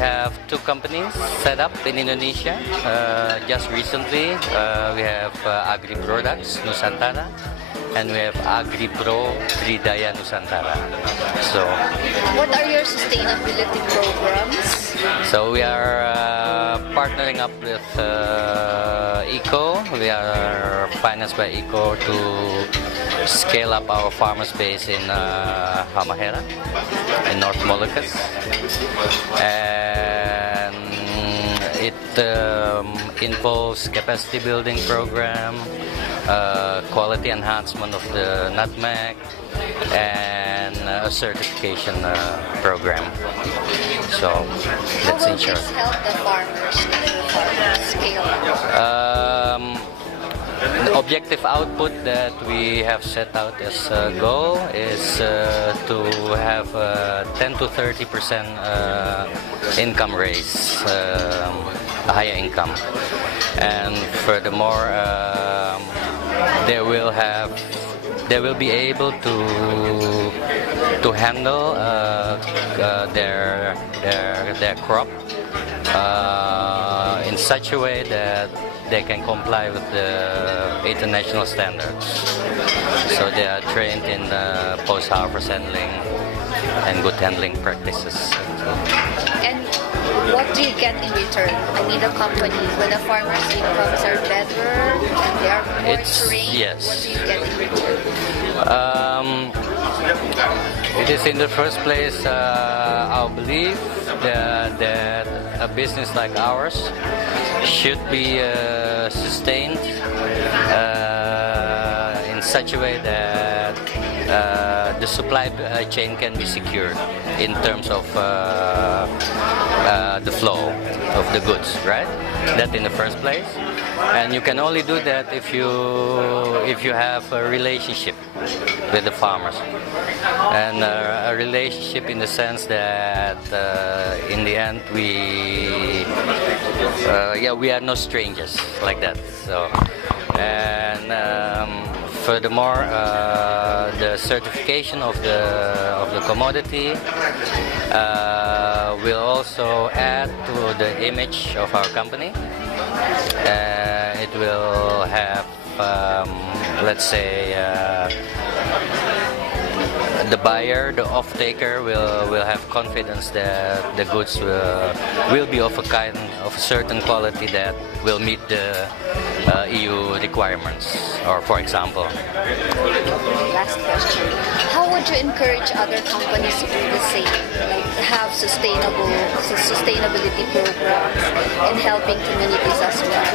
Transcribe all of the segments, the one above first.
have two companies set up in Indonesia. Just recently, we have Agri Products Nusantara, and we have Agri Pro Tridaya Nusantara. So, what are your sustainability programs? So we are partnering up with ICCO. We are financed by ICCO to scale up our farmer space in Halmahera, in North Moluccas, and it involves capacity building program, quality enhancement of the nutmeg, and a certification program. So that's in short. How will this help the farmers scale up? The objective output that we have set out as a goal is to have 10 to 30% income raise, a higher income, and furthermore, they will be able to handle their crop in such a way that they can comply with the international standards. So they are trained in post-harvest handling and good handling practices. And what do you get in return? I mean, the company, when the farmers' incomes are better and they are more trained, yes. What do you get in return? It is in the first place our belief that a business like ours should be sustained in such a way that the supply chain can be secured in terms of the flow of the goods, right? That in the first place. And you can only do that if you have a relationship with the farmers, and a relationship in the sense that in the end we are no strangers like that. So, and furthermore, the certification of the commodity will also add to the image of our company. It will have, let's say, the buyer, the off-taker will have confidence that the goods will be of a certain quality that will meet the EU requirements. Or, for example, last question: how would you encourage other companies to do the same, like have sustainability programs and helping communities as well?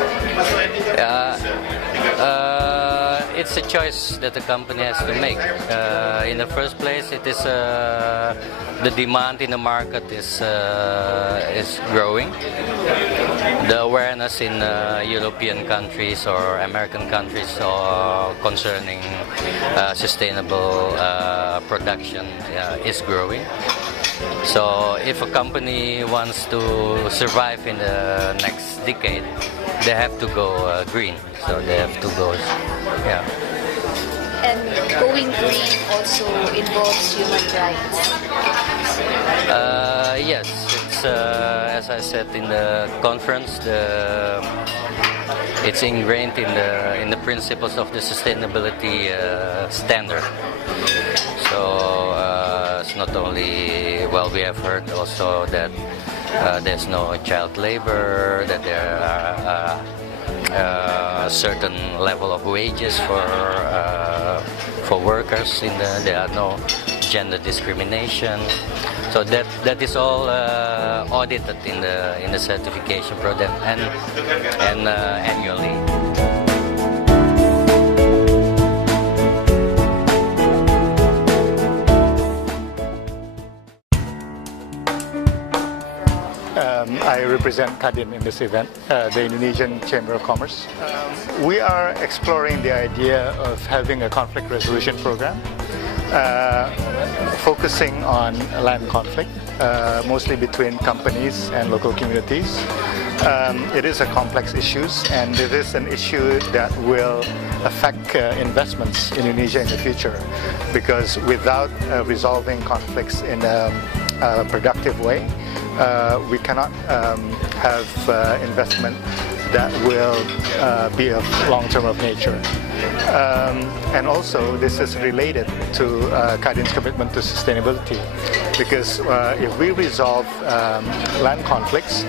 It's a choice that the company has to make. In the first place, it is the demand in the market is growing. The awareness in European countries or American countries concerning sustainable production is growing. So if a company wants to survive in the next decade, they have to go green. So they have to go, yeah. And going green also involves human rights. Yes, it's as I said in the conference, it's ingrained in the principles of the sustainability standard. So it's not only, well, we have heard also that there's no child labor, that there are a certain level of wages for workers. There are no gender discrimination. So that is all audited in the certification program and annually. I represent Kadin in this event, the Indonesian Chamber of Commerce. We are exploring the idea of having a conflict resolution program focusing on land conflict, mostly between companies and local communities. It is a complex issue, and it is an issue that will affect investments in Indonesia in the future, because without resolving conflicts in a productive way, we cannot have investment that will be of long-term of nature. And also, this is related to Kadin's commitment to sustainability, because if we resolve land conflicts,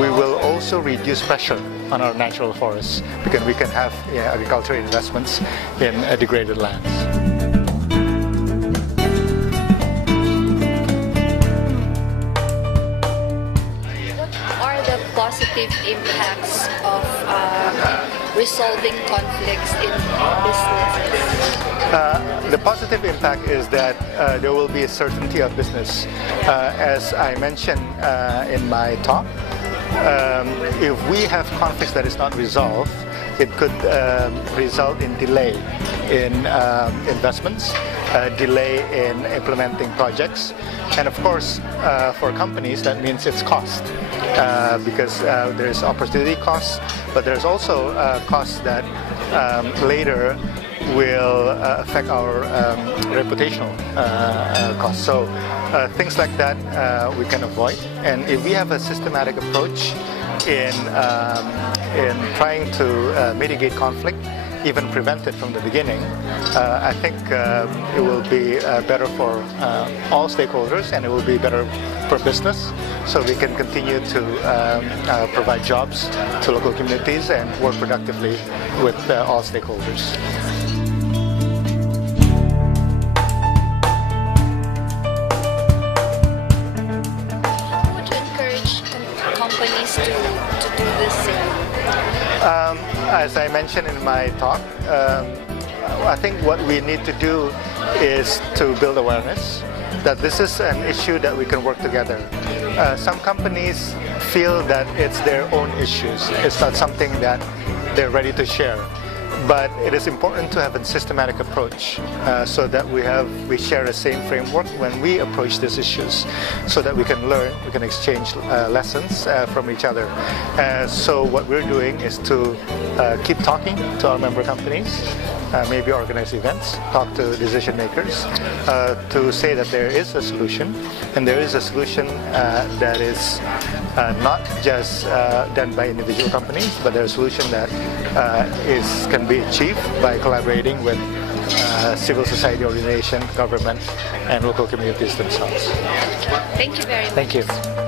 we will also reduce pressure on our natural forests, because we can have agricultural investments in degraded lands. Positive impacts of resolving conflicts in businesses? The positive impact is that there will be a certainty of business. As I mentioned in my talk, if we have conflicts that is not resolved, it could result in delay in investments, delay in implementing projects, and of course for companies that means it's cost, because there's opportunity costs, but there's also costs that later will affect our reputational costs. So things like that we can avoid, and if we have a systematic approach in trying to mitigate conflict, even prevent it from the beginning, I think it will be better for all stakeholders, and it will be better for business, so we can continue to provide jobs to local communities and work productively with all stakeholders. Companies to do the same? As I mentioned in my talk, I think what we need to do is to build awareness that this is an issue that we can work together. Some companies feel that it's their own issues. It's not something that they're ready to share. But it is important to have a systematic approach so that we share the same framework when we approach these issues, so that we can learn, we can exchange lessons from each other. So what we're doing is to keep talking to our member companies, maybe organize events, talk to decision makers, to say that there is a solution, and there is a solution that is not just done by individual companies, but there's a solution that can be achieved by collaborating with civil society organizations, government, and local communities themselves. Thank you very much. Thank you.